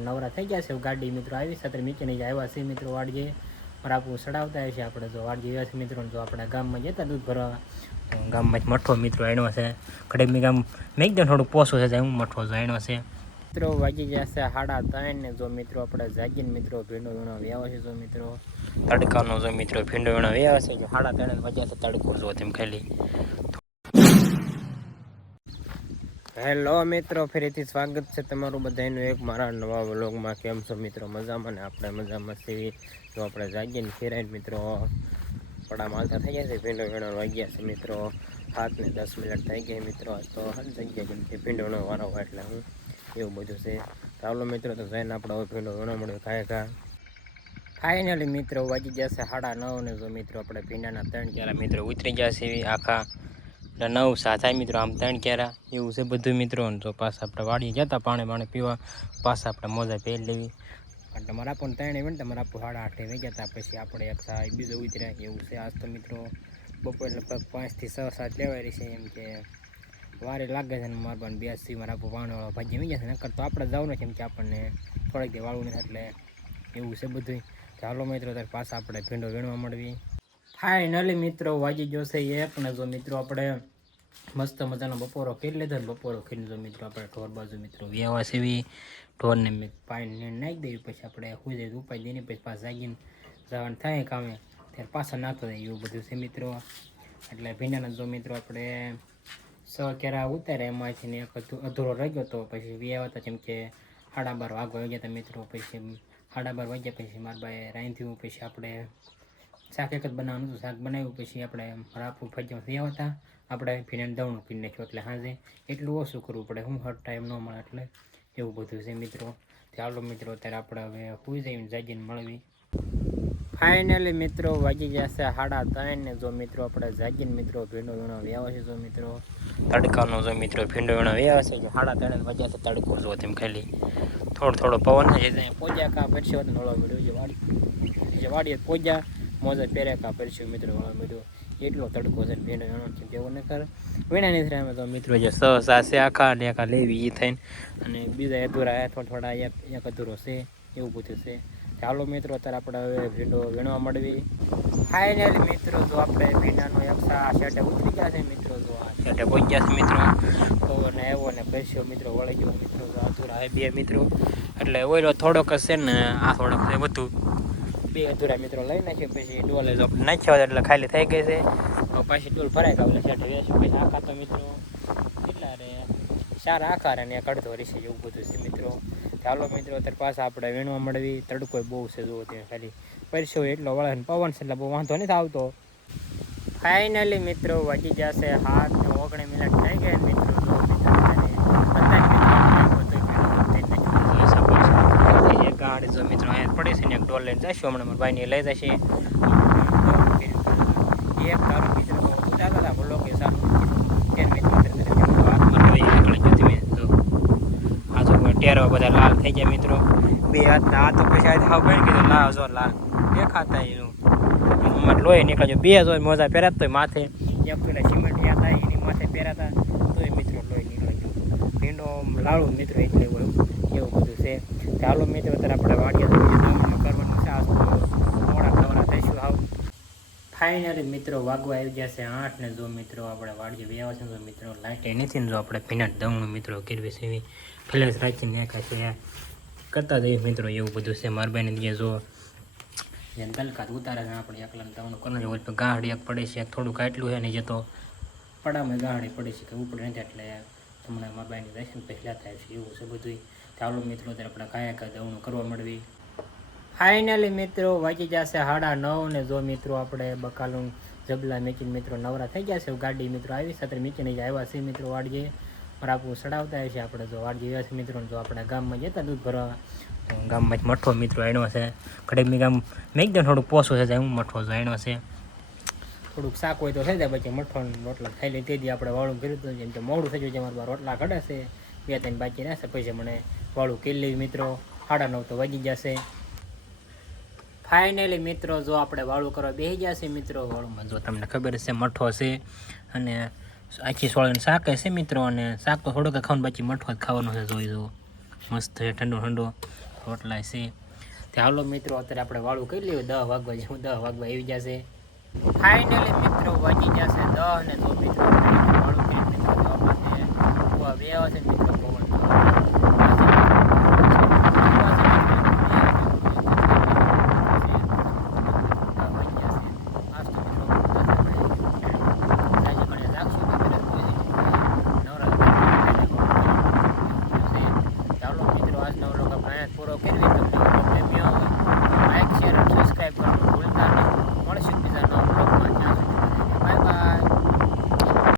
નવરા થઈ ગયા છે ગાડી મિત્રો આવી સાથે નીચે આવ્યા છે મિત્રો વાડીએ બરાબર ચડાવતા છે આપણે જો વાડી આવ્યા છે મિત્રો જો આપણે ગામમાં જતા દૂધ ભરવા ગામમાં જ મઠો મિત્રો એનો છે ખડેમી ગામ મેં એકદમ થોડુંક પોસું છે હું મઠો જો એનો છે મિત્રો વાગી જશે 3:30 ને જો મિત્રો આપણે જાગીને મિત્રો ભીંડો વીણો વ્યાવા છે જો મિત્રો તડકાનો જો મિત્રો ભીંડો વીણો વ્યાવા છે 3:30 વાગ્યા છે તડકો જો તેમ ખાલી હેલો મિત્રો ફરીથી સ્વાગત છે તમારું બધાનું એક મારા નવા વ્લોગમાં કેમ છો મિત્રો મજામાં ને આપણે મજામાં છીએ તો આપણે જાગીને ફેરાઈને મિત્રો પડા માલતા થઈ ગયા છે ભીંડો વીણો વાગ્યા છે મિત્રો 7 ને 10 મિનિટ થઈ ગઈ મિત્રો તો હર જગ્યાએ જેમ કે ભીંડો વીણો વારો હોય એટલે હું એવું બધું છે ચાલો મિત્રો તો જઈને આપણે હવે ભીંડો વીણો મળ્યો ખાય ફાઇનલી મિત્રો વાગી જશે 9:30 ને જો મિત્રો આપણે ભીંડાના 3 ક્યારા મિત્રો ઉતરી ગયા છે આખા 9 સાથા મિત્રો આમ 3 ક્યારા એવું છે બધું મિત્રો તો પાછા આપણે વાડી જતા પાણી પીવા પાછા આપણે મોજા પહેરી લેવી એટલે મારા પણ 3 ઇવેન્ટ તમારા 8:30 વાગ્યા હતા પછી આપણે એક સાહેબ બીજો ઉતર્યા એવું છે આજ તો મિત્રો બપોર લગભગ 5 થી 6 7 લેવાય છે એમ કે વારે લાગે છે ને મારા પણ 2 થી મારા પાણીવાળા ભાજી આવી જશે નકર તો આપણે જવાનું છે એમ કે આપણને થોડીક દે વાળવું નથી એટલે એવું છે બધું ચાલો મિત્રો ત્યારે પાછા આપણે ભીંડો વીણવા મળવી ફાઇનલી મિત્રો વાગી ગયો છે 1 ને જો મિત્રો આપણે મસ્ત મજાનો બપોરો કરી લીધો બપોરો કરીને જો મિત્રો આપણે ઢોર બાજુ મિત્રો વ્યાવા સેવી ઢોરને મેં પાણી નાખી દેવી પછી આપણે સુઈ જઈએ ઉપાય દઈને પછી પાછા જાગીને જવાનું થાય કામે ત્યારે પાછા નાખતો જાય એવું બધું છે મિત્રો એટલે ભીંડાના જો મિત્રો આપણે 6 કેરા ઉતાર્યા એમાંથી ને એક અધૂરો રહી ગયો તો પછી વ્યાવા હતા જેમ કે 12:30 વાગવા ગયા હતા મિત્રો પછી 12:30 વાગ્યા પછી મારા બાએ રાંધ્યું પછી આપણે શાક એક જ બનાવવાનું હતું શાક બનાવ્યું પછી આપણે રાપુર ફજ્યા વ્યાવા હતા આપણે ભીંડાને દવણું પી નાખ્યું એટલે સાંજે એટલું ઓછું કરવું પડે હું હર ટાઈમ ન મળે એટલે એવું બધું છે મિત્રો ચાલો મિત્રો અત્યારે આપણે હવે સુઈ જઈને જાગીને મળવી ફાઇનલી મિત્રો વાગી જશે 3:30 ને જો મિત્રો આપણે જાગીને મિત્રો ભીંડો વીણો વ્યાવા છે જો મિત્રો તડકાનો જો મિત્રો ભીંડો વીણો વ્યાવા છે 3:30 વાગ્યા છે તડકો જો તેમ ખાલી થોડો પવન છે પોજા કા પરસ્યો નળો મળ્યો છે વાડીએ પોજા મોજા પહેર્યા કા પરસ્યો મિત્રો વાળો મળ્યો એટલો તડકો છે ભીંડો વીણો છે જેવો ન કર વીણા નથી રહ્યા તો મિત્રો જે 6 7 આખા ને આખા લેવી એ થઈને અને બીજા અધૂરા થોડા એક અધૂરો છે એવું બધું છે ચાલો મિત્રો અત્યારે આપણે હવે ભીંડો વીણવા મળવી ફાઇનલી મિત્રો જો આપણે ભીંડાનો એક શેટે ઉતરી ગયા છે મિત્રો જો આ શેટે પહોંચ્યા છે મિત્રો પવન આવ્યો ને બેસ્યો મિત્રો વળી ગયો મિત્રો જો અધૂરા બે મિત્રો એટલે ઓઈલો થોડોક છે ને આ થોડોક છે બધું બે અધૂરા મિત્રો લઈ નાખ્યો પછી ડોલે જો નાખ્યા એટલે ખાલી થઈ ગઈ છે પાછી ડોલ ભરાઈ ગયો એટલે શેઠે વેચ્યું પછી આખા તો મિત્રો કેટલા રે 4 આખા રે ને એક અડધો રહેશે એવું બધું છે મિત્રો ચાલો મિત્રો અત્યારે પાછા આપણે વીણવા મળવી તડકો બહુ છે જુઓ ત્યાં ખાલી પરસ્યો એટલો વળે ને પવન છે એટલે બહુ વાંધો નથી આવતો ફાઇનલી મિત્રો વાગી જશે 7:19 થઈ ગયા મિત્રો ગાડી જો મિત્રો અહીંયા પડી છે ને એક ડોલ લઈને જઈશું હમણાં મારા ભાઈને લઈ જશે એક દારૂ મિત્રો ઉતારતા હતા બોલો કે સારું ટેરો બધા લાલ થઈ ગયા મિત્રો બે હાથના હાથો પછી હાવ બની કીધું લાવ જો લાલ દેખાતા એનું લોહી નીકળ્યો બે જો મોજા પહેરાતા તોય માથે એક પેલા સિમેન્ટ હતા એની માથે પહેરાતા તોય મિત્રો લોહી નીકળ્યો ભીંડો લાળું મિત્રો એટલે એવું બધું છે ચાલો મિત્રો અત્યારે આપણે વાડીએ કરવાનું છે મોડા ખવડા થઈશું હાવ ફાઇનલી મિત્રો વાગવા આવી ગયા છે 8 ને જો મિત્રો આપણે વાડીએ વ્યાવા છે તો મિત્રો લાઈટ નથી ને જો આપણે ભીના દવણું મિત્રો કરવી છે એવી ફ્લેશ રાખીને નાખા છે કરતા જઈએ મિત્રો એવું બધું છે મારા ભાઈને ત્યાં જો જેમ તલકાત ઉતારે છે આપણે એકલાને દવણું કરવાનું હોય તો ગાહડી એક પડે છે થોડું કાટલું છે ને જે તો પડામાં ગાહડી પડે છે કે ઉપડે નથી એટલે હમણાં મારા ભાઈને દર્શન પહેલાં થાય છે એવું છે બધું ચાલો મિત્રો ત્યારે આપણે કાંઈ દવણું કરવા મળવી ફાઇનલી મિત્રો વાગી જશે 9:30 ને જો મિત્રો આપણે બકાલું જબલા મેકીને મિત્રો નવરા થઈ ગયા છે ગાડી મિત્રો આવી સાથે મેકીને આવ્યા છે મિત્રો વાડીએ બરાબર ચડાવતા છે આપણે જો વાડી આવ્યા છે મિત્રો જો આપણે ગામમાં જતા દૂધ ભરવા ગામમાં જ મઠો મિત્રો એનો છે ખડેમી ગામ મેં એકદમ થોડુંક પોસું છે હું મઠો જો એનો છે થોડુંક શાક હોય તો થઈ જાય પછી મઠો રોટલા ખાઈ લઈ તેથી આપણે વાળું કર્યું હતું જેમ કે મોડું થઈ જાય અમારા રોટલા ઘડે છે 2-3 બાકી રહેશે પછી મને વાળું કરી લેવી મિત્રો 9:30 તો વાગી જશે ફાઇનલી મિત્રો જો આપણે વાળું કરવા બેસી ગયા છે મિત્રો વાળુંમાં જો તમને ખબર છે મઠો છે અને આખી સોળીને શાક છે મિત્રો અને શાક તો થોડુંક ખાવાનું બાકી મઠો જ ખાવાનું છે જોઈ જો મસ્ત છે ઠંડો રોટલા છે. તે હાલો મિત્રો અત્યારે આપણે વાળું કરી લઈએ. 10 વાગવા જેવું 10 વાગવા આવી જશે. ફાઇનલી મિત્રો વાગી જશે 10 ને તો મિત્રો વાળું કરી મિત્રો બે આવશે મિત્રો પવન પૂરો કરવી.